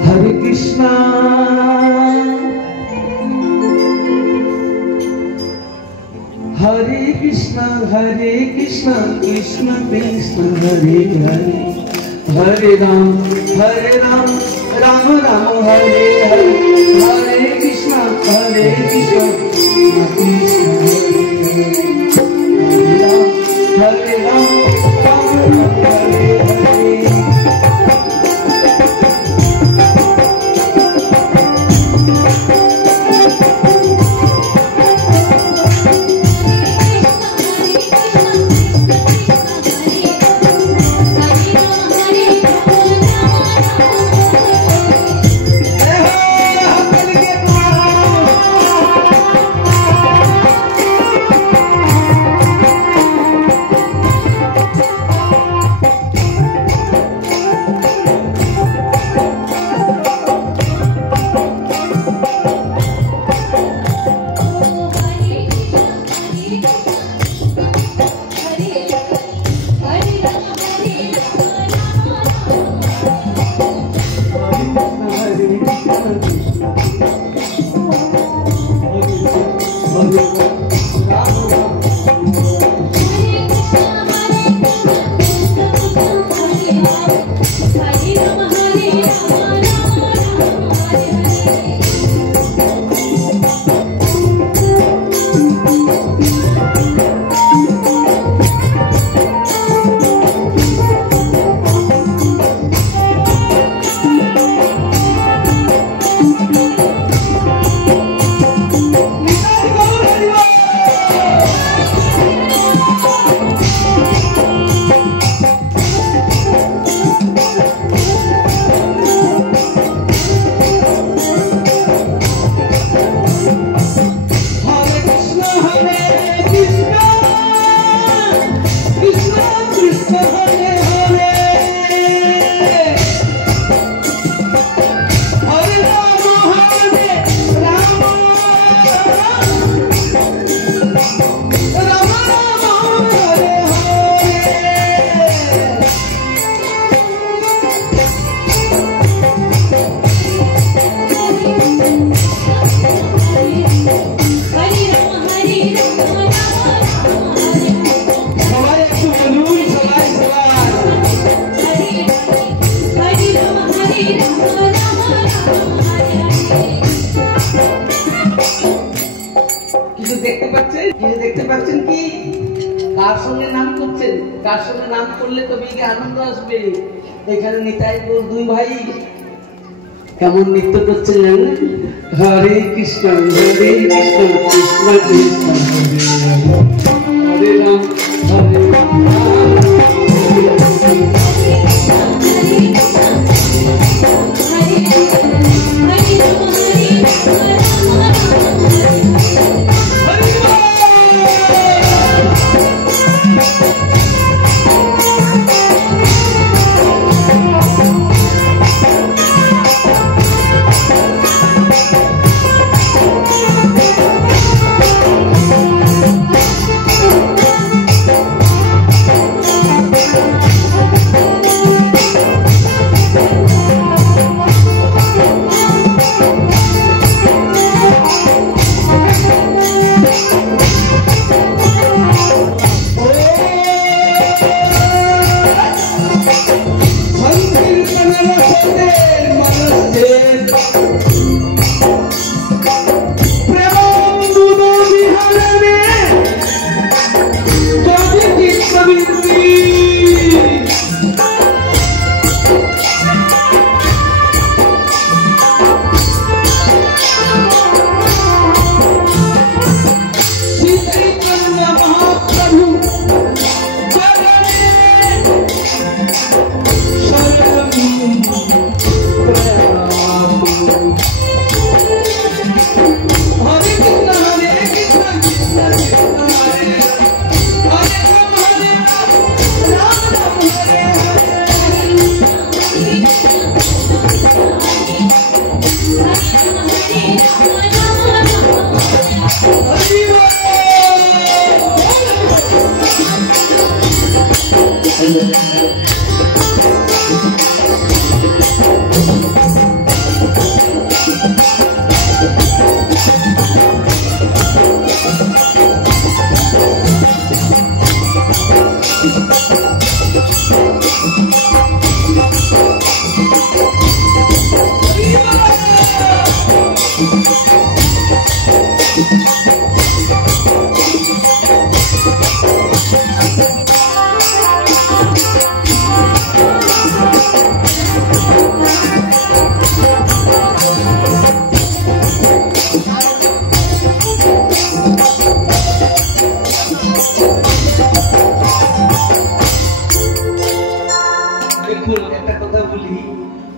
Hare Krishna, Hare Krishna, Hare Krishna, Krishna Krishna, Hare Hare, Hare Ram, Ram Ram, Hare Hare, Hare Krishna, Krishna Krishna, Hare Ram, Ram Ram, Hare Hare. দেখতে পাচ্ছেন কি কার সঙ্গে নাম করছেন, কার সঙ্গে নাম করলে তবে কি আনন্দ আসবে। এখানে নিতাই গৌর দুই ভাই কেমন নৃত্য করছেন জানেন? হরে কৃষ্ণ হরে কৃষ্ণ কৃষ্ণ কৃষ্ণ হরে রাম হরে রাম।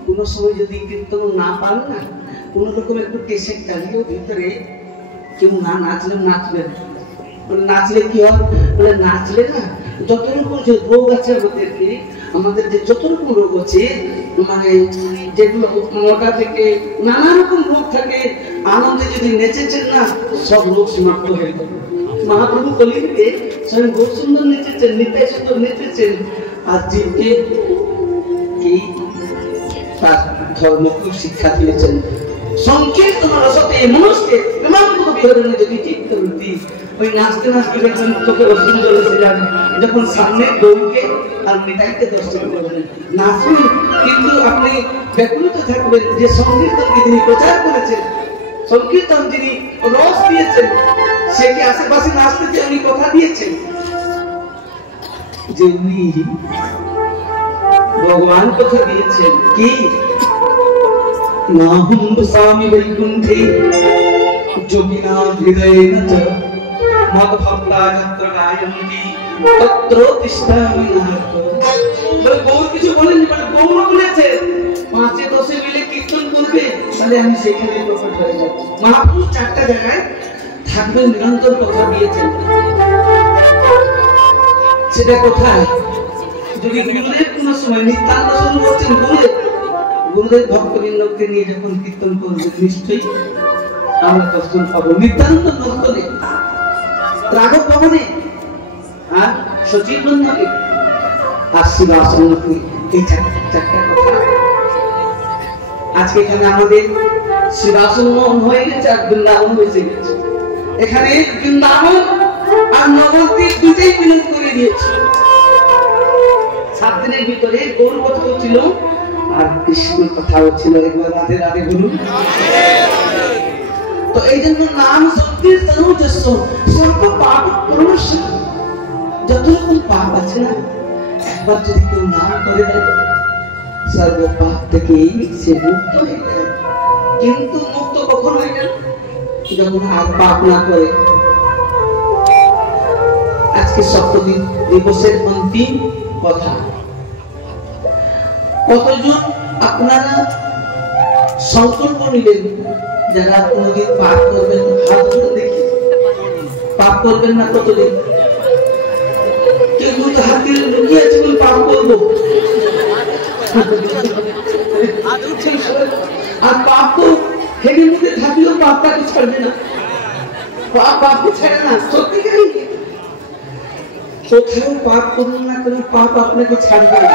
কোনো সময় যদি কীর্তন না পান না, কোনো রকম একটু কেসেট চালিয়েও ভিতরে কেউ না নাচলেও নাচবেন। নাচলে কি হয়, বলে নাচলে না যত রকম যে রোগ আছে আমাদের যে যত রকম রোগ আছে, মানে যেগুলো মোটা থেকে নানা রকম রোগ থাকে, আনন্দে যদি নেচেছেন না সব রোগ সমাপ্ত হয়ে যাবে। মহাপ্রভু কলিযুগে স্বয়ং বহু সুন্দর নেচেছেন, নিতাই সুন্দর নেচেছেন। আর জীবকে কি তার ধর্মকে শিক্ষা দিয়েছেন। সংকীর্তন রসতে মনস্তে প্রেমানন্দ বিহরণে যদি চিত্তবৃত্তি, ওই নাচতে নাচতে দেখবেন তোকে সুন্দর এসে যাবে যখন সামনে গৌরকে আর নিতাইকে দর্শন করবেন। নাচবেন কিন্তু আপনি ব্যাকুলিত থাকবেন যে সংকীর্তনকে যিনি প্রচার করেছেন, সংকীর্তন যিনি রস দিয়েছেন, সে কি আশেপাশে নাচতে যে উনি কথা দিয়েছেন যে উনি ভগবান কথা দিয়েছেন কি নাহম বসামি বৈকুণ্ঠে যোগিনা হৃদয়েন চ মদ্ভক্তা যত্র গায়ন্তি তত্র তিষ্ঠামি নাহত। বলে গৌর কিছু বলেননি, মানে গৌর বলেছে 5-10 মিলে কীর্তন করবে তাহলে আমি সেখানে প্রকট হয়ে যাব। মহাপ্রভু 4টা জায়গায় থাকবেন, নিরন্তর কথা দিয়েছেন। সেটা কোথায়? যদি গুরুদেব কোন সময় নিত্যান্ত শুরু করছেন, গুরুদেব ভক্তবৃন্দকে নিয়ে যখন কীর্তন করবেন নিশ্চয়ই আমরা দর্শন পাবো। নিত্যান্ত নর্তনে, রাঘব ভবনে, আর সচিব বন্ধনে, আর শিবাসনকে, এই 4টা কথা। আজকে এখানে আমাদের শিবাসন হয়ে গেছে আর বৃন্দাবন বেঁচে গেছে। এখানে বৃন্দাবন আর নবদ্বীপ দুটাই মিলন করে দিয়েছে। 7 দিনের ভিতরে গৌর কথাও ছিল আর কৃষ্ণ কথাও ছিল। একবার রাধে রাধে বলুন। তো এই জন্য নাম সংকীর্তন যস্য সর্ব পাপ প্রণশ্য, যত রকম পাপ আছে না একবার যদি কেউ নাম করে দেয় সর্ব পাপ থেকে সে মুক্ত হয়ে যায়। কিন্তু মুক্ত কখন হয়ে যায়? যখন আর পাপ না করে। আজকে সপ্তদিন দিবসের অন্তিম কথা। কতজন আপনারা সংকল্প নিলেন যারা কোনদিন পাপ করবেন? হাত ধরে দেখি। পাপ করবেন না কতদিন? কেউ তো হাত দিয়ে লুকিয়ে আছে বলে পাপ করবো। আর পাপ তো হেঁটে মুখে থাকলেও পাপটাকে ছাড়বে না। পাপকে ছাড়ে না, সত্যিকারই। কোথাও পাপ করুন না কেন, পাপ আপনাকে ছাড়বে না।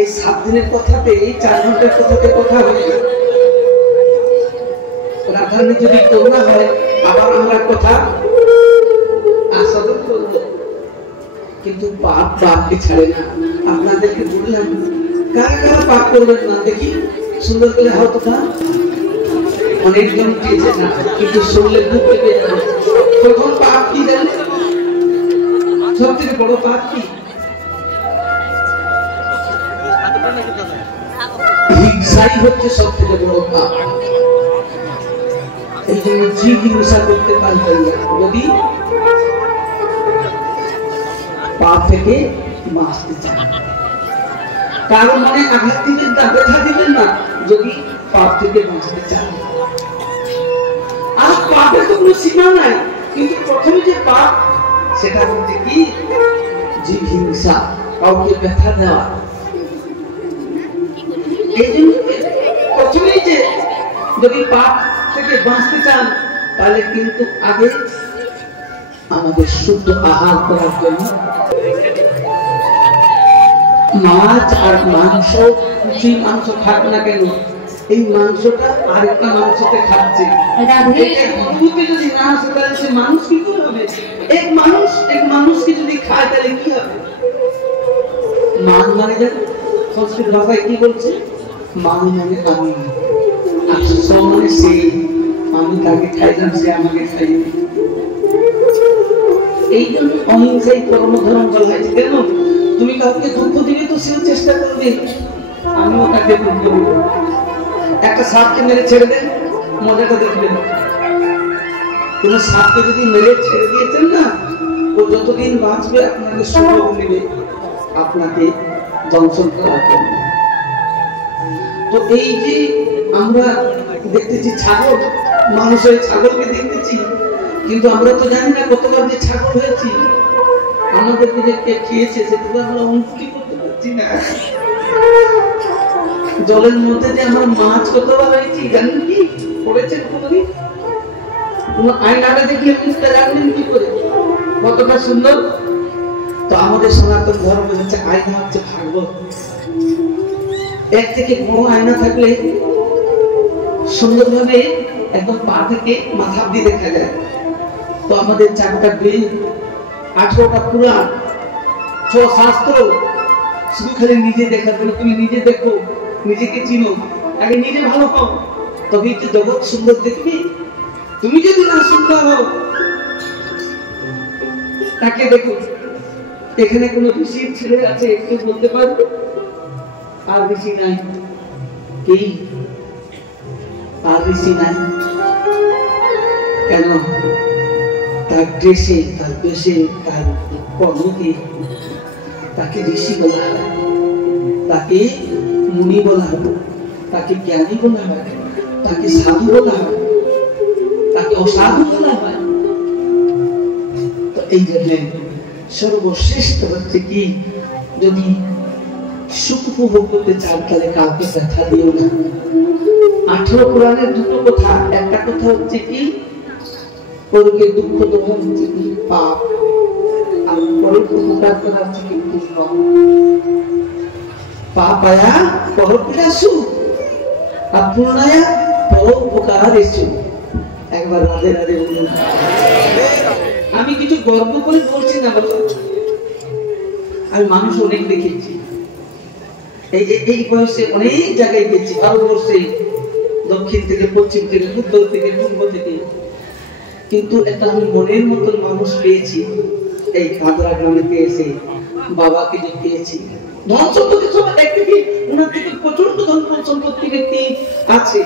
এই 7 দিনের কথাতে, এই 4 ঘন্টার কথাতে কথা হয়ে যায়। রাধারানী যদি করুণা হয় আবার আমরা কথা আস্বাদন করবো, কিন্তু পাপ পাপকে ছাড়ে না। আপনাদেরকে বললাম কারা কারা পাপ করবেন না দেখি, সুন্দর করে হাত ওঠা। অনেকজন চেয়েছে না, কিন্তু শুনলে বুক পেয়ে যাবে। প্রথম পাপ কি জানেন? সব থেকে বড় পাপ কি? হিংসাই হচ্ছে সব থেকে বড় পাপ। এই জন্য জীব হিংসা করতে পারবেন না। যদি পাপ থেকে বাঁচতে চান, কারণ মনে আঘাত দিবেন না, ব্যথা দিবেন না, যদি পাপ থেকে বাঁচতে চান। আর পাপের তো কোনো সীমা নাই, কিন্তু প্রথমে যে পাপ সেটা হচ্ছে কি? জীব হিংসা, কাউকে ব্যথা দেওয়া। এই জন্য প্রথমেই যে যদি পাপ থেকে বাঁচতে চান তাহলে কিন্তু আগে আমাদের শুদ্ধ আহার করার জন্য মাছ আর মাংস, যে মাংস খাক না কেন, এই মাংসটা আরেকটা মাংসতে খাচ্ছে। যদি না আসে তাহলে সে মানুষ কি করে হবে? এক মানুষকে যদি খায় তাহলে কি হবে? মান মানে সংস্কৃত ভাষায় কি বলছে? মান মানে আমি, আর সব মানে সে। আমি তাকে খাইলাম, সে আমাকে খাই। এই জন্য অহিংসাই কর্মধর্ম বলা হয়েছে। কেন? তুমি কাউকে দুঃখ দিলে তো সেও চেষ্টা করবে আমিও তাকে দুঃখ দেব। একটা সাপকে মেরে ছেড়ে দেন, মজাটা দেখবেন। কোন সাপকে যদি মেরে ছেড়ে দিয়েছেন না, ও যতদিন বাঁচবে আপনাকে সুযোগ নেবে আপনাকে দংশন করার জন্য। তো এই যে আমরা দেখতেছি ছাগল, মানুষের ছাগলকে দেখতেছি, কিন্তু আমরা তো জানি না কতবার যে ছাগল হয়েছি, আমাদেরকে যে কে খেয়েছে সেটা তো আমরা অনুভূতি করতে পারছি না। জলের মধ্যে যে আমরা মাছ কতবার হয়েছি জানেন কি? পড়েছেন কোনোদিন? কোনো আয়নাটা দেখলে বুঝতে জানলেন কি করে কতটা সুন্দর? তো আমাদের সনাতন ধর্ম হচ্ছে আয়না হচ্ছে ভাগবত। এক থেকে বড় আয়না থাকলে সুন্দরভাবে একদম পা থেকে মাথা অব্দি দেখা যায়। তো আমাদের 4টা বেদ, 18টা পুরাণ, 6 শাস্ত্র, শুধু খালি নিজে দেখার জন্য। তুমি নিজে দেখো, নিজেকে চিনো, আগে নিজে ভালো হও, তবেই তো জগৎ সুন্দর দেখবি। তুমি যদি না সুন্দর হও, তাকে দেখো। এখানে কোন ঋষির ছেলে আছে একটু বলতে পারবে? আর ঋষি নাই, কি আর ঋষি নাই কেন? তার ড্রেসে, তার বেশে, তার কর্মকে তাকে ঋষি বলা হয়, তাকে মুনি বলা হয়, তাকে জ্ঞানী বলা হয়, তাকে সাধু বলা হয়, তাকে অসাধু বলা হয়। তো এই জন্য সর্বশ্রেষ্ঠ হচ্ছে কি, যদি সুখ উপভোগ করতে চান তাহলে কাউকে ব্যথা দিও না। 18 পুরাণের 2টো কথা, একটা কথা হচ্ছে কি পরকে দুঃখ দেওয়া হচ্ছে কি পাপ, আর পরকে উপকার করা হচ্ছে কি পুণ্য। পাপায়া পরপীড়াসু আর পুণ্যায়া পরোপকারেষু। একবার রাধে রাধে বলুন। আমি কিছু গর্ব করে বলছি না, বলো আমি মানুষ অনেক দেখেছি, এই বয়সে অনেক জায়গায় গেছি, ভারতবর্ষে দক্ষিণ থেকে পশ্চিম থেকে উত্তর থেকে পূর্ব থেকে, কিন্তু একটা আমি মনের মতন মানুষ পেয়েছি এই কাদরা গ্রামেতে এসে। বাবাকে যে পেয়েছি, ধন সম্পত্তি সব একদিকে, ওনার থেকে প্রচন্ড ধন সম্পত্তি ব্যক্তি আছে,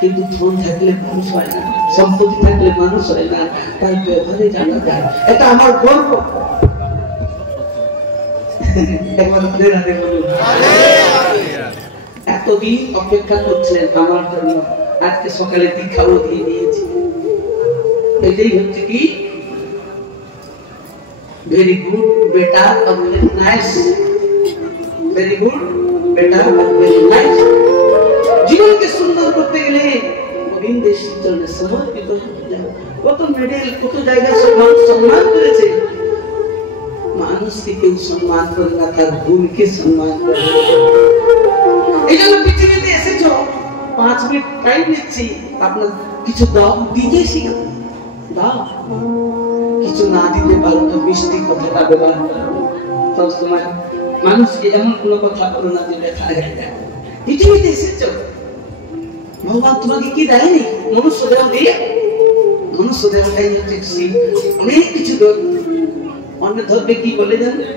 কিন্তু ধন থাকলে মানুষ হয় না, সম্পত্তি থাকলে মানুষ হয় না, তার ব্যবহারে জানা যায়। এটা আমার গর্ব। এতদিন অপেক্ষা করছিলেন আমার জন্য, আজকে সকালে দীক্ষাও দিয়ে দিয়েছি। এটাই হচ্ছে কি ভেরি গুড বেটা और वेरी नाइस, ভেরি গুড বেটা और वेरी नाइस। জীবনকে সুন্দর করতে গেলে গোবিন্দের চরণে সমর্পিত হতে হবে। কত মেডেল, কত জায়গায় সম্মান করেছে, মানুষকে কেউ সম্মান করে না, তার গুণকে সম্মান করে। এই জন্য পৃথিবীতে এসেছ, 5 মিনিট টাইম নিচ্ছি, আপনার কিছু দাও, দিতে শিখো, দাও। কিছু না দিতে পারো তো মিষ্টি কথাটা ব্যবহার করো। সবসময় মানুষকে এমন কোনো কথা বলো না যে ব্যথা হয়ে যায়। পৃথিবীতে এসেছ, ভগবান তোমাকে কি দেয়নি? মনুষ্য দেহ দিয়ে, মনুষ্য দেহটাই হচ্ছে অনেক কিছু দেয়। অন্য ধর্মে কি বলে জানেন?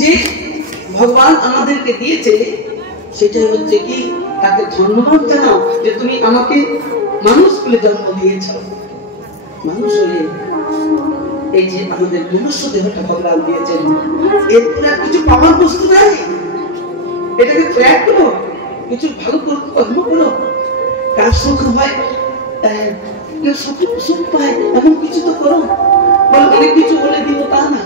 যে ভগবান আমাদেরকে দিয়েছে সেটাই হচ্ছে কি তাকে ধন্যবাদ জানাও যে তুমি আমাকে মানুষ বলে জন্ম দিয়েছ। মানুষ হয়ে এই যে আমাদের মনুষ্য দেহটা ভগবান দিয়েছেন, এরপরে আর কিছু পাওয়ার বস্তু নাই। এটাকে ত্যাগ করো, কিছু ভালো কর্ম করো, কার সুখ হয়, কেউ সুখ পায় এমন কিছু তো করো। বলে অনেক কিছু বলে দিব তা না।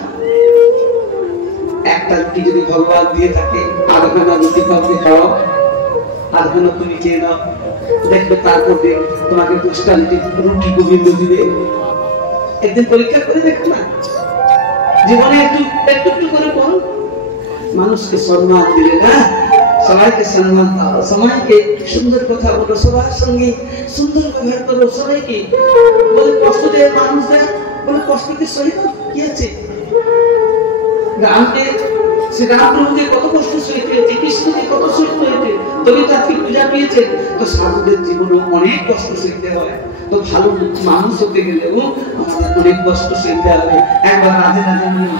একটা রুটি যদি ভগবান দিয়ে থাকে, আধখানা রুটি কাউকে খাওয়াও, আধখানা তুমি খেয়ে নাও, দেখবে তারপরে তোমাকে 10টা রুটি গোবিন্দ দিবে। একদিন পরীক্ষা করে দেখো না, জীবনে একটু একটু করে করো। মানুষকে সম্মান দিলে না, সবাইকে সম্মান দাও, সবাইকে সুন্দর কথা বলো, সবার সঙ্গে সুন্দর ব্যবহার করো। সবাইকে বলে কষ্ট দেয় মানুষ দেয়, বলে কষ্টকে সহিত কি আছে? রামকে, শ্রীরামকে কত কষ্ট সহিতে হয়েছে, কৃষ্ণকে কত সহিতে হয়েছে, তবে তাকে পূজা পেয়েছে। তো সাধুদের জীবনে অনেক কষ্ট সহিতে হয়। তো ভালো মানুষ হতে গেলেও আমাদের অনেক কষ্ট সহিতে হবে। একবার রাধে রাধে বলুন।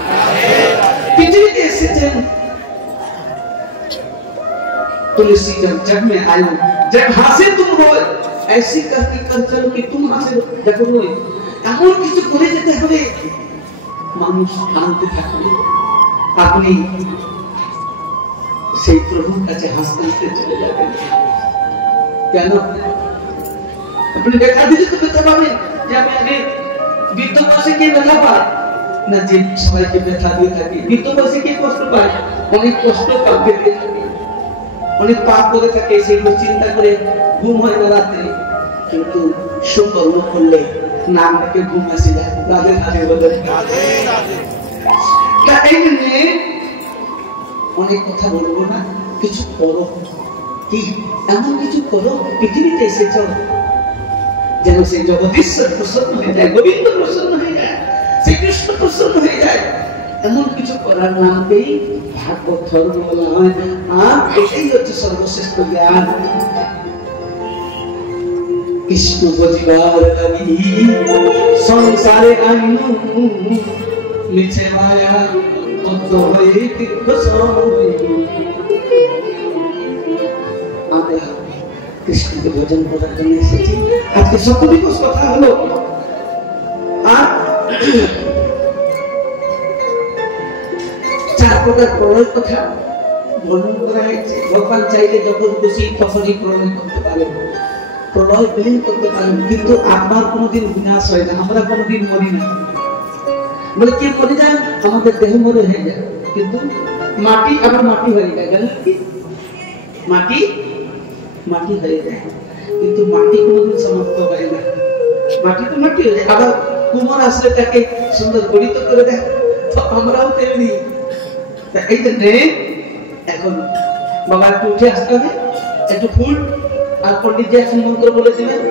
পৃথিবীতে এসেছেন तुलसी जब जग में आयो, जब हासे तुम रोए, ऐसी करके कर चलो कि तुम हासे देखो रोए। এমন কিছু করে যেতে হবে মানুষ কাঁদতে থাকবে। আপনি সেই প্রভুর কাছে হাসতে হাসতে চলে যাবেন। কেন? আপনি ব্যথা দিলে তো ব্যথা পাবেন। যে আমি আগে বৃদ্ধ বয়সে কে ব্যথা পায় না? যে সবাইকে ব্যথা দিয়ে থাকে। বৃদ্ধ বয়সে কে কষ্ট পায়? অনেক কষ্ট পাবে, অনেক পাপ করে থাকে, সেগুলো চিন্তা করে ঘুম হয় না রাত্রে। কিন্তু সুকর্ম করলে নাম থেকে ঘুম আসে যায়। রাধে রাধে বলে। এই জন্য অনেক কথা বলবো না, কিছু করো। কি এমন কিছু করো পৃথিবীতে এসেছ যেন সেই জগদীশ্বর প্রসন্ন হয়ে যায়, গোবিন্দ প্রসন্ন হয়ে যায়, শ্রীকৃষ্ণ প্রসন্ন হয়ে যায়। এমন কিছু করার নামকেই ভাগবত ধর্ম বলা হয়। আর এটাই হচ্ছে সর্বশ্রেষ্ঠ জ্ঞান। কৃষ্ণ বুঝিবার লাগি সংসারে আইনু মিছে মায়া তত্ত্ব হয়ে তীর্থ সময়। আমরা কৃষ্ণকে ভজন করার জন্য এসেছি। আজকে সত্য দিবস কথা হলো। আর চার প্রকার প্রলয় কথা বর্ণন করা হয়েছে। ভগবান চাইলে যখন খুশি তখনই প্রলয় করতে পারেন, প্রলয় বিলীন করতে পারেন। কিন্তু আপনার কোনোদিন বিনাশ হয় না, আমরা কোনোদিন মরি না। বলে কে মরে যায়? আমাদের দেহ মরে হয়ে যায়, কিন্তু মাটি আবার মাটি হয়ে যায়। জানেন কি? মাটি মাটি হয়ে যায়, কিন্তু মাটি কোনোদিন সমাপ্ত হয় না। মাটি তো মাটি হয়ে যায়। আবার কুমার আসলে তাকে সুন্দর গড়িত করে দেয়। তো আমরাও তেমনি। এই জন্য এখন বাবা একটু উঠে আসতে হবে, একটু ফুল আর পন্ডিত যে এখন মন্ত্র বলে দিবেন।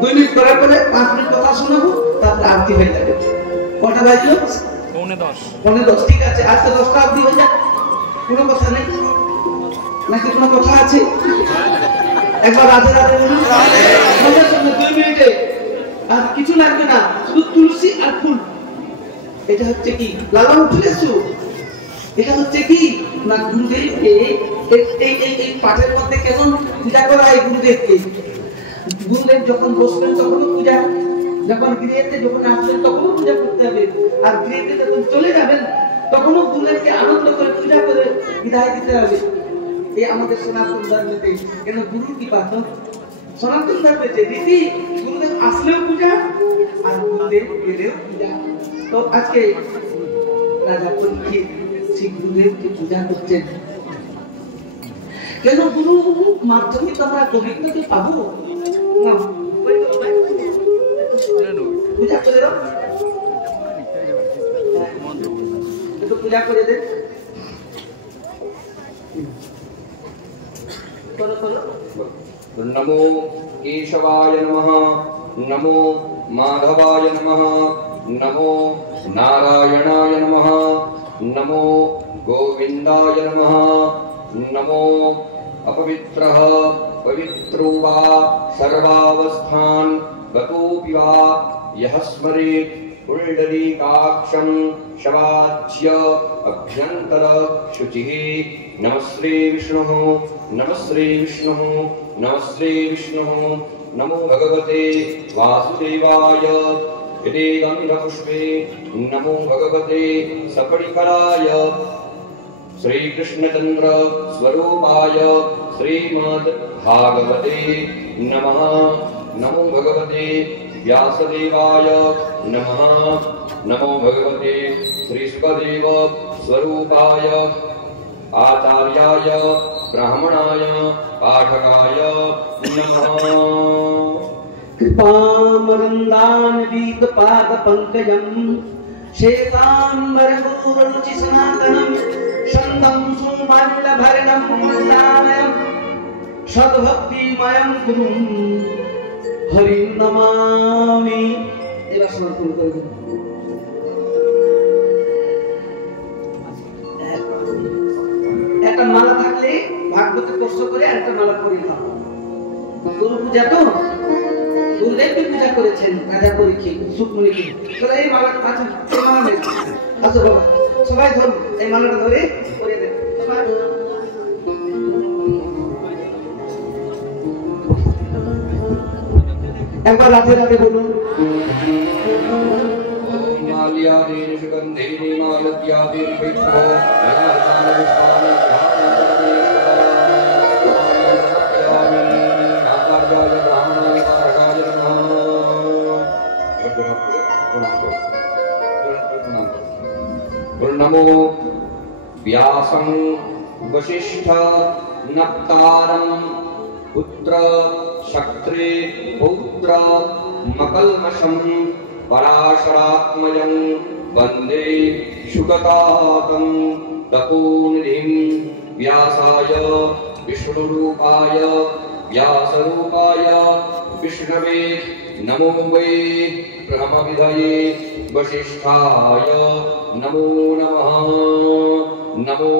2 মিনিট করার পরে 5 মিনিট কথা শোনাবো, তারপরে আরতি হয়ে যাবে। কটা বাজলো? 9:10। ঠিক আছে, আজকে 10টা আরতি হয়ে যাক। কোনো কথা নেই নাকি? কোনো কথা আছে? একবার রাধে রাধে বলুন। 2 মিনিটে আর কিছু লাগবে না, শুধু তুলসী আর ফুল। এটা হচ্ছে কি? লালা উঠে এসো। এটা হচ্ছে কি না? গুরুদেবকে এই পাঠের মধ্যে কেন পূজা করা হয়? গুরুদেবকে গুরুদেব যখন বসবেন তখনও পূজা, যখন গৃহেতে যখন আসবেন তখনও পূজা করতে হবে, আর গৃহেতে যখন চলে যাবেন তখনও গুরুদেবকে আনন্দ করে পূজা করে বিদায় দিতে হবে। এই আমাদের সনাতন ধর্মেতে কেন গুরুর কি পাত্র? সনাতন ধর্মেতে রীতি গুরুদেব আসলেও পূজা আর গুরুদেব গেলেও পূজা। তো আজকে রাজা পরীক্ষিত শ্রী গুরুদেবকে পূজা করছেন। কেন? গুরু মাধ্যমে তো আমরা গোবিন্দকে পাবো না। পূজা করে দাও, একটু পূজা করে দেন। नमो केशवाय नमः, नमो माधवाय नमः, नमो नारायणाय नमः, नमो गोविन्दाय नमः, नमो अपवित्रः पवित्रो वा सर्वावस्थान् गतोऽपि वा यः स्मरेत् पुण्डरीकाक्षं शवाच्य अभ्यन्तर शुचिः। नमस्ते विष्णुः, नमस्ते विष्णुः, नमस्ते विष्णुः। नमो भगवते वासुदेवाय इति गन्धपुष्पे, नमो भगवते सपरिकराय श्रीकृष्णचन्द्र स्वरूपाय श्रीमद् भागवते नमः। नमो भगवते व्यासदेवाय नमः। नमो भगवते श्रीसुखदेव स्वरूपाय आचार्याय ब्राह्मणाय पाठकाय नमः। कृपामरन्दानवीत पाद पंकजं श्वेताम्बरगौररुचि सनातनं शन्दं सुमल्लभरणं मन्दामयं सद्भक्तिमयं गुरुं हरिं नमामि। এবার সমর্পণ করে দিন। একটা মালা থাকলে ভাগবতে কষ্ট করে একটা মালা পরে নাও। গুরু পূজা তো গুরুদেবকে পূজা করেছেন রাজা পরীক্ষিত সুকমণিকে। তাহলে এই মালাটা আছে, এই মালা নেই। আচ্ছা বাবা সবাই ধরুন, এই মালাটা ধরে পরে দেন সবাই। একবার রাধে রাধে বলুন। माल्यादीनि सुगन्धीनि मालत्यादीनि विष्णो नयार्तानि पुष्पाणि आचार्याय ब्राह्मणाय कारकाय नमः। नमो व्यासं वसिष्ठ नक्तारं पुत्र शक्त्रे पौत्र मकल्मषं पराशरात्मजं वन्दे शुकतातं तपोनिधिं व्यासाय विष्णुरूपाय व्यासरूपाय विष्णवे नमो वै ब्रह्मविधये वसिष्ठाय नमो नमः। नमो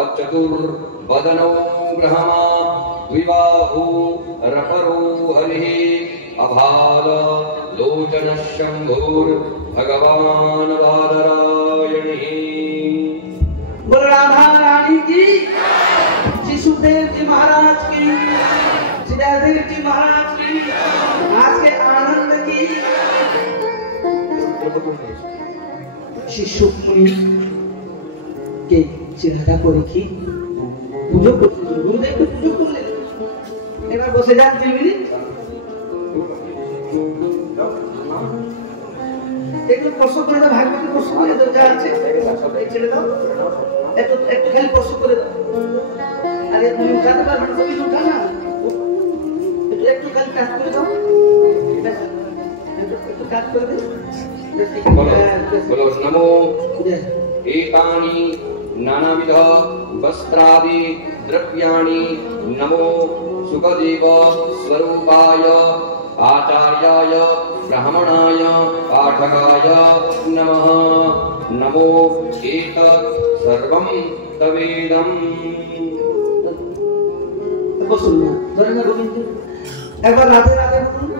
अचतुर्वदनो ब्रह्मा द्विबाहु रपरो हरिः अभाल लोचनः शम्भुर्भगवान् बादरायणिः। बोलो राधा रानी की, श्री सुखदेव जी महाराज की, श्री राधेव जी महाराज की, आज के आनंद की। श्री सुखदेव के राधा को देखी পুজো করতে, গুরুদেবকে পুজো করলেন। এবার বসে যান 2 মিনিট। একটু প্রশ্ন করে দাও, ভাগবতী প্রশ্ন করে দাও, যা আছে এই ছেড়ে দাও, একটু খালি প্রশ্ন করে দাও। আরে তুমি উঠাতে পারবে না, তুমি উঠা না, একটু খালি কাজ করে দাও, একটু কাজ করে দাও। बोलो नमो एतानि नानाविध वस्त्रादि द्रव्याणि नमो सुखदेव स्वरूपाय आचार्याय ब्राह्मणाय पाठकाय नमः। नमो एतत् सर्वं तवेदम्। একবার রাধে রাধে বলুন,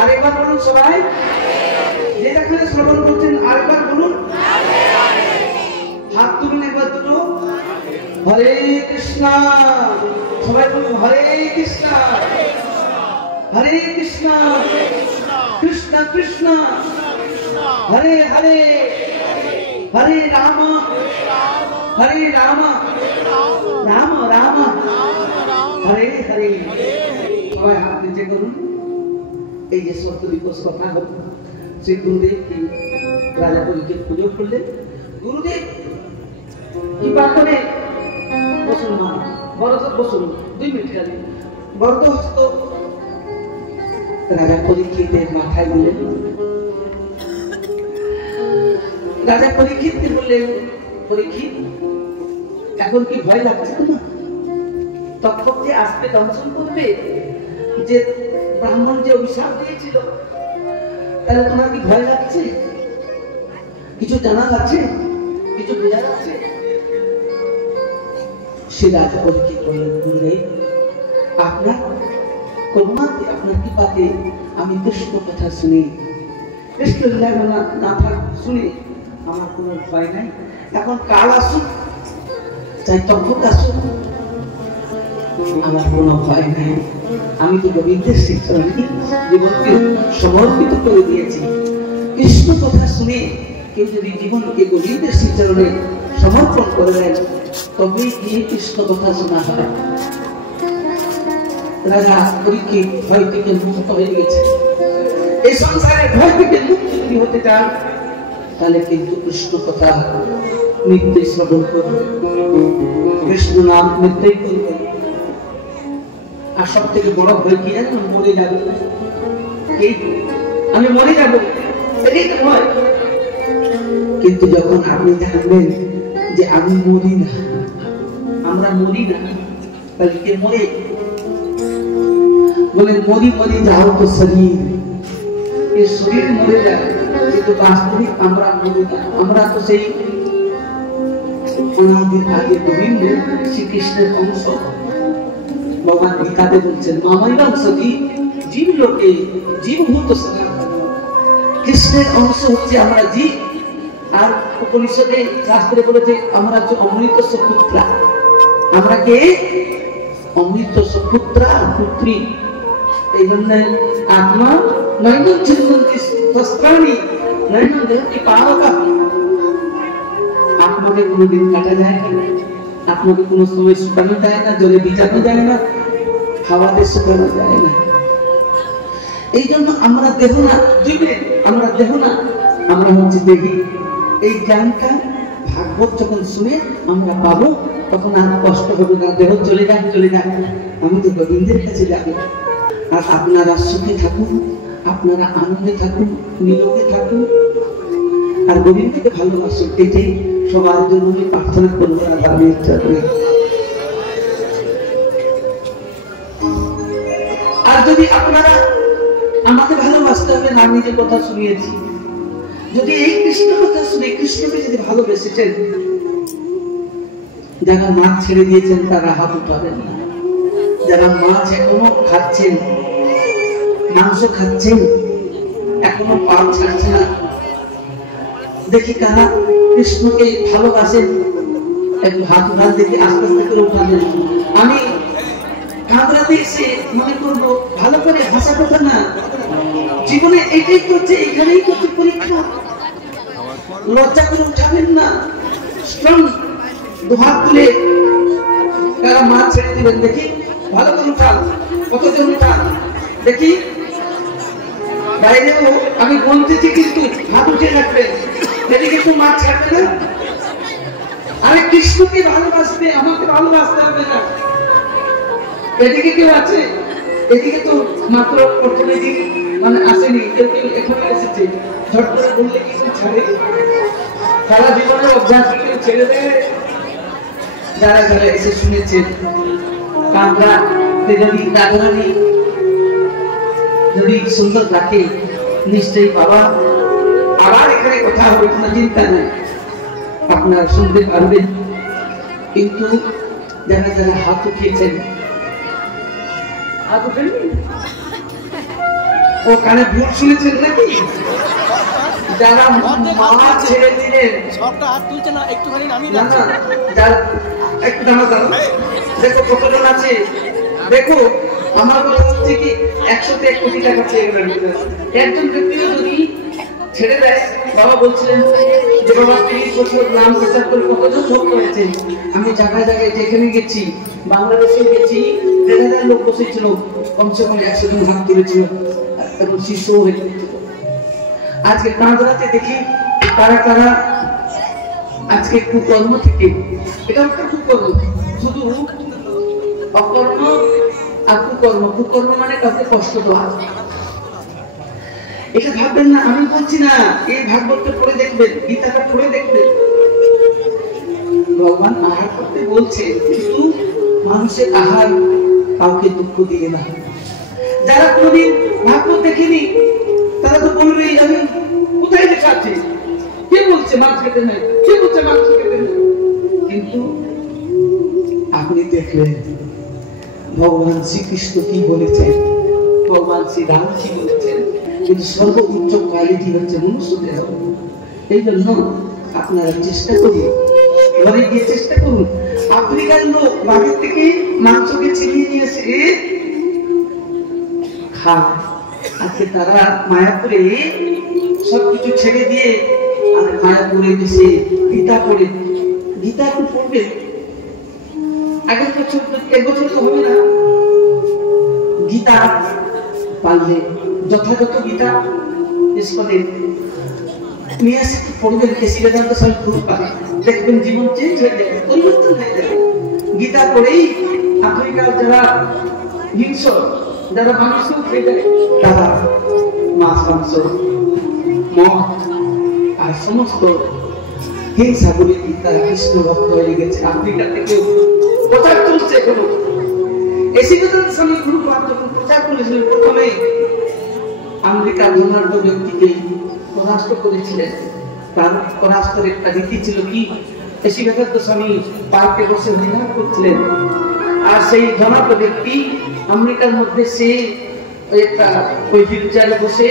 আরেকবার বলুন সবাই, যে যেখানে শ্রবণ করছেন আরেকবার বলুন, হাত তুলুন একবার দুটো। হরে কৃষ্ণ, সবাই বলুন হরে কৃষ্ণ হরে কৃষ্ণ কৃষ্ণ কৃষ্ণ হরে হরে হরে রাম হরে রাম রাম রাম হরে হরে। সবাই হাত নিচে করুন। এই যে সত্য দিবস কথা হল, শ্রী গুরুদেব কি রাজা পরীকে পুজো করলেন। গুরুদেব কি পাঠনে বসুন না, বরদ বসুন 2 মিনিট খালি। বরদ হস্ত রাজা পরীক্ষিতের মাথায় বললেন। রাজা পরীক্ষিতকে বললেন, পরীক্ষিত এখন কি ভয় লাগছে না? তখন যে আসবে দংশন করবে, যে ব্রাহ্মণ যে অভিশাপ দিয়েছিল, তাহলে তোমার কি ভয় লাগছে? কিছু জানা যাচ্ছে, কিছু বোঝা যাচ্ছে? সে রাজা পরীক্ষিত বললেন, গুরুদেব আপনার করুণাতে, আপনার কৃপাতে আমি কৃষ্ণ কথা শুনি, কৃষ্ণ লীলা না থাক শুনি, আমার কোনো ভয় নাই। এখন কাল আসুক, চাই তখন আসুক, আমার কোনো ভয় নাই। আমি তো গোবিন্দের শ্রীচরণে জীবনকে সমর্পিত করে দিয়েছি। কৃষ্ণ কথা শুনে কেউ যদি জীবনকে গোবিন্দের শ্রীচরণে সমর্পণ করে দেন, তবেই গিয়ে কৃষ্ণ কথা শোনা হয়। রাজা পরীক্ষিত ভয় থেকে মুক্ত হয়ে গেছে। এই সংসারে ভয় থেকে মুক্ত যদি হতে চান, তাহলে কিন্তু কৃষ্ণ কথা নিত্যই শ্রবণ করবে, কৃষ্ণ নাম নিত্যই করবে। আর সব থেকে বড় ভয় কি জানেন? মরে যাবে। আমি মরে যাবো, এটাই তো ভয়। কিন্তু যখন আপনি জানবেন যে আমি মরি না, আমরা মরি না, তাহলে কে মরে? বলে মরি মরি যাও তো শরীর, এই শরীর মরে যায়, কিন্তু বাস্তবিক আমরা মরি না। আমরা তো সেই অনাদির আগে গোবিন্দ শ্রীকৃষ্ণের অংশ। ভগবান গীতাতে বলছেন, মামাইবাং সখী জীব লোকে জীবভূত সনাতন। কৃষ্ণের অংশ হচ্ছে আমরা জীব। আর উপনিষদে শাস্ত্রে বলেছে আমরা হচ্ছে অমৃত সুপুত্রা। আমরা কে? অমৃত সুপুত্রা পুত্রী। এই জন্য আত্মা নৈন চিন্তন্তি বস্ত্রাণি नहीं देहटी पाओ का আপনাকে কোনোদিন কাটা যায় না, আপনাকে কোনো সময় শুকানো যায় না, জলে ভিজানো যায় না, খাওয়াতে শুকানো যায় না। এই জন্য আমরা দেহ না, আমরা দেহ না, আমরা হচ্ছে দেহি। এই জ্ঞানটা ভাগবত যখন শুনে আমরা পাবো তখন আর কষ্ট হবে না। দেহ চলে যাক চলে যাক, আমি তো গোবিন্দের কাছে যাব। আর আপনারা সুখে থাকুন, আপনারা আনন্দে থাকুন, নিরোগে থাকুন, আর গোবিন্দকে ভালোবাসুন। এটাই সবার জন্য আমি প্রার্থনা করবো আর আমি ইচ্ছা করি। আর যদি আপনারা আমাকে ভালোবাসতে হবে, আমি যে কথা শুনিয়েছি, যদি এই কৃষ্ণ কথা শুনে কৃষ্ণকে যদি ভালোবেসেছেন, যারা মাছ ছেড়ে দিয়েছেন তারা হাত উঠাবেন না। যারা মাছ এখনো খাচ্ছেন, মাংস খাচ্ছেন, এখনো পাল ছাড়ছে না, দেখি কারা কৃষ্ণকে ভালোবাসেন, একটু হাত উঠান দেখি, আস্তে আস্তে করে উঠাবেন। আমি কাঁদরাতে এসে মনে করবো ভালো করে ভাষা কথা না, জীবনে এটাই করছে, এখানেই করছে পরীক্ষা। লজ্জা করে উঠাবেন না, স্ট্রং দুহাত তুলে কারা মাছ ছেড়ে দিবেন দেখি, ভালো করে উঠান, কতজন উঠান দেখি। বাইরেও আমি বলতেছি কিন্তু হাত উঠে রাখবেন, এদিকে তো মাছ ছাড়বে না। আরে কৃষ্ণকে ভালোবাসবে, আমাকে ভালোবাসতে হবে না। এদিকে কেউ আছে? এদিকে তো মাত্র প্রথমে দিন মানে আসেনি, কেউ কেউ এখানে এসেছে, ঝট করে বললে কিছু ছাড়ে, সারা জীবনের অভ্যাস কেউ ছেড়ে দেয়। যারা যারা এসে শুনেছেন, কাঁদরা যদি দাদারানি যদি সুন্দর রাখে, নিশ্চয়ই বাবা আবার এখানে কথা হবে, কোনো চিন্তা নেই, আপনারা শুনতে পারবেন। কিন্তু যারা যারা হাত উঠিয়েছেন, হাত উঠেন ও কানে ভুল শুনেছেন নাকি? যারা মাছ ছেড়ে দিলেন, সবটা হাত তুলছে না, একটুখানি নামিয়ে না যাচ্ছে। না, যারা একটু দাঁড়াও দাঁড়াও, দেখো কতজন আছে, দেখো আমার কথা হচ্ছে কি 101 কোটি টাকা চেয়ে গেলেন। একজন ব্যক্তিও যদি ছেড়ে দেয়, বাবা বলছিলেন যে বাবা 30 বছর নাম প্রচার করে কতজন ভোগ করেছেন। আমি জায়গায় জায়গায় যেখানে গেছি, বাংলাদেশে গেছি, 1000 লোক বসেছিল, কমসে কম 100 জন হাত তুলেছিল এবং শিশু হয়ে গেছিল। আজকে কাঁদরাতে দেখি কারা কারা আজকে কুকর্ম থেকে, এটা একটা কুকর্ম, শুধু অকর্ম আর কুকর্ম। কুকর্ম মানে কাউকে কষ্ট দেওয়া, এটা ভাববেন না। আমি বলছি না, এই ভাগবতটা পড়ে দেখবেন, গীতাটা পড়ে দেখবেন, ভগবান আহার করতে বলছে, কিন্তু মানুষের আহার কাউকে দুঃখ দিয়ে না। যারা কোনদিন ভাগবত দেখেনি তারা তো বলবে আমি কোথায় লেখা আছে, কে বলছে মাছ খেতে নাই, কে বলছে মাছ খেতে নাই। কিন্তু আপনি দেখলেন ভগবান শ্রীকৃষ্ণ কি বলেছেন, ভগবান শ্রীরাম কি বলেছেন, কিন্তু সর্বোচ্চ কোয়ালিটি হচ্ছে মনুষ্য দেহ। এই জন্য আপনারা চেষ্টা করুন, ঘরে গিয়ে চেষ্টা করুন। আফ্রিকার লোক বাড়ির থেকে মাংসকে ছিনিয়ে নিয়ে এসে খায়। আজকে তারা মায়াপুরে সবকিছু ছেড়ে দিয়ে আর মায়াপুরে এসে গীতা পড়ে, গীতা একটু পড়বে। আগের বছর 1 বছর তো হবে না, গীতা পারলে যথাযথ গীতা ইস্কনে নিয়ে এসে পড়বেন। এসি বেদান্ত সব খুব পারে, দেখবেন জীবন চেঞ্জ হয়ে যাবে, পরিবর্তন হয়ে যাবে। গীতা পড়েই আফ্রিকার যারা হিংস, যারা মানুষও খেয়ে যায়, তারা মাছ মাংস মদ আর সমস্ত হিংসাগুলি তারা কৃষ্ণ ভক্ত হয়ে গেছে। আফ্রিকা থেকে প্রচার চলছে এখনো। এসি বেদান্ত স্বামী গুরুপাদ যখন প্রচার করেছিলেন, প্রথমে আমেরিকার ধনাঢ্য ব্যক্তিকে পরাস্ত করেছিলেন। তার পরাস্তের একটা রীতি ছিল কি, এসি বেদান্ত স্বামী পার্কে বসে হরিনাম করছিলেন, আর সেই ধনাঢ্য ব্যক্তি আমেরিকার মধ্যে সে একটা ওই হুইলচেয়ারে বসে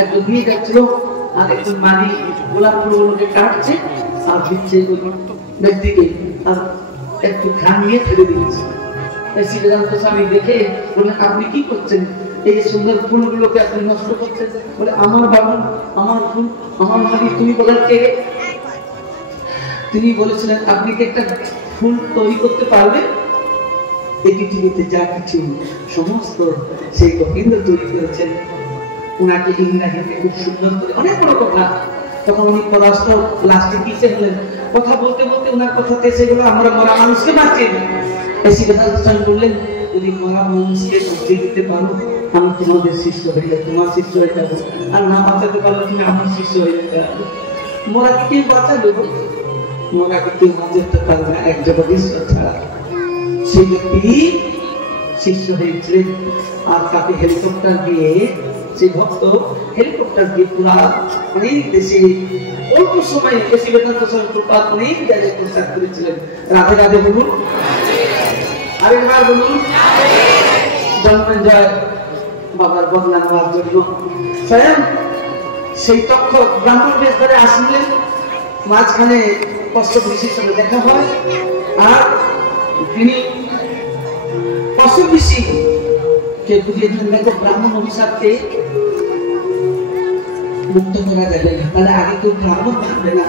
একজন নিয়ে যাচ্ছিল, আর একজন মালি গোলাপ ফুলগুলোকে কাটছে আর দিচ্ছে ব্যক্তিকে, আর একটু ঘাম নিয়ে ফেলে দিচ্ছে। এসি বেদান্ত স্বামী দেখে বললেন, আপনি কি করছেন? এই সুন্দর ফুলগুলোকে আপনি নষ্ট করছেন। বলে আমার বাবা, আমার ফুল, আমার মাটি, তুমি বলার কে? তিনি বলেছিলেন আপনি কি একটা ফুল তৈরি করতে পারবেন? এই পৃথিবীতে যা কিছু সমস্ত সেই গোবিন্দ তৈরি করেছেন। ওনাকে ইংরাজিতে খুব সুন্দর করে অনেক বড় কথা, তখন উনি পদার্থ লাস্টে কিসে হলেন, কথা বলতে বলতে ওনার কথাতে সেগুলো আমরা মরা মানুষকে বাঁচিয়ে দিই। এসি বেদান্ত বললেন যদি মরা মানুষকে বাঁচিয়ে দিতে পারো আমি তোমাদের শিষ্য হয়ে যাবো, তোমার শিষ্য হয়ে যাবো, আর না বাঁচাতে পারলে তুমি আমার শিষ্য হয়ে যেতে পারবে। মরাকে কেউ বাঁচাবে? মরাকে কেউ বাঁচাতে পারবে না এক জগদীশ্বর ছাড়া। সেই ব্যক্তি শিষ্য হয়েছিলেন। আর তাকে হেলিকপ্টার দিয়ে, সেই ভক্ত হেলিকপ্টার দিয়ে পুরা অনেক দেশে অল্প সময়ে এসি বেদান্ত প্রপাত অনেক জায়গায় প্রচার করেছিলেন। রাধে রাধে বলুন, আরেকবার বলুন। জন্মেঞ্জয় বাবার বদলা নেওয়ার জন্য স্বয়ং সেই তক্ষক ব্রাহ্মণ বেশ ধরে আসলেন। মাঝখানে কশ্যপ ঋষির সঙ্গে দেখা হয়, আর তিনি কশ্যপ ঋষি কে বুঝিয়েছেন দেখো ব্রাহ্মণ অভিশাপকে মুক্ত করা যাবে না, তাহলে আগে কেউ ব্রাহ্মণ থাকবে না।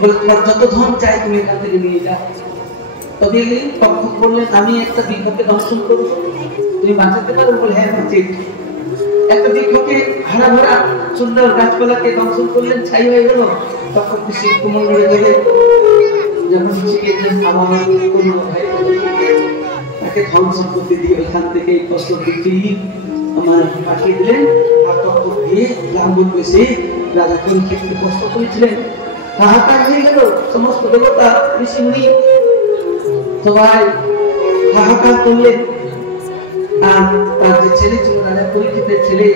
বলে তোমার যত ধন চাই তুমি এখান থেকে নিয়ে যাও। তবে তক্ষক বললেন আমি একটা বৃক্ষকে দংশন করবো, তুমি বাঁচাতে পারো? বলে হ্যাঁ বাঁচিয়ে। একটা বৃক্ষকে হারা ভরা সুন্দর গাছপালাকে দংশন করলেন, ছাই হয়ে গেল। তখন খুশি কোমল হয়ে গেলে যখন শিখিয়েছেন আমার কোনো ভাই তাকে ধন সম্পত্তি দিয়ে ওইখান থেকে এই কষ্ট বৃদ্ধি আমার পাঠিয়ে দিলেন। আর তত্ত্ব দিয়ে ব্রাহ্মণ বেশি রাজা পরীক্ষিতকে কষ্ট করেছিলেন। হাহাকার হয়ে গেল, সমস্ত দেবতা ঋষিমুনি সবাই হাহাকার করলেন। আর তার যে ছেলে ছিল রাজা পরীক্ষিতের ছেলে,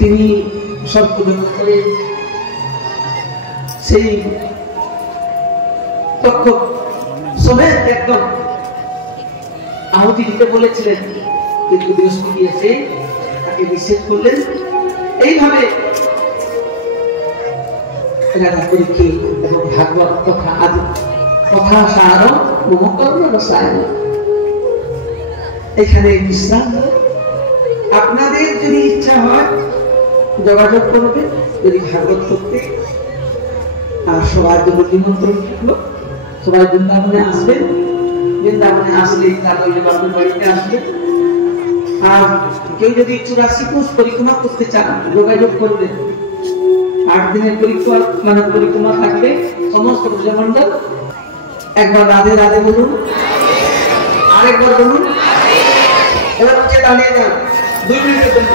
তিনি সব পূজা করে সেই তক্ষক সমেত একদম আহুতি দিতে বলেছিলেন, কিন্তু বৃহস্পতি এসে তাকে নিষেধ করলেন। এইভাবে রাজা পরীক্ষিত এবং ভাগবত কথা আদি কথা সার মমকর্ণ রসায়ন এখানে বিশ্রাম। আপনাদের যদি ইচ্ছা হয় যোগাযোগ করবে, যদি ভাগবত করতে। আর সবার জন্য নিমন্ত্রণ থাকলো, সবাই বৃন্দাবনে আসবেন। বৃন্দাবনে আসলে তাহলে বাপের বাড়িতে আসবে। আর কেউ যদি 84 কোষ পরিক্রমা করতে চান যোগাযোগ করবেন। 8 দিনের পরিক্রমা থাকবে সমস্ত ব্রজমণ্ডল। একবার রাধে রাধে বলুন, আরেকবার বলুন। এবার হচ্ছে দাঁড়িয়ে যান 2 মিনিটের জন্য।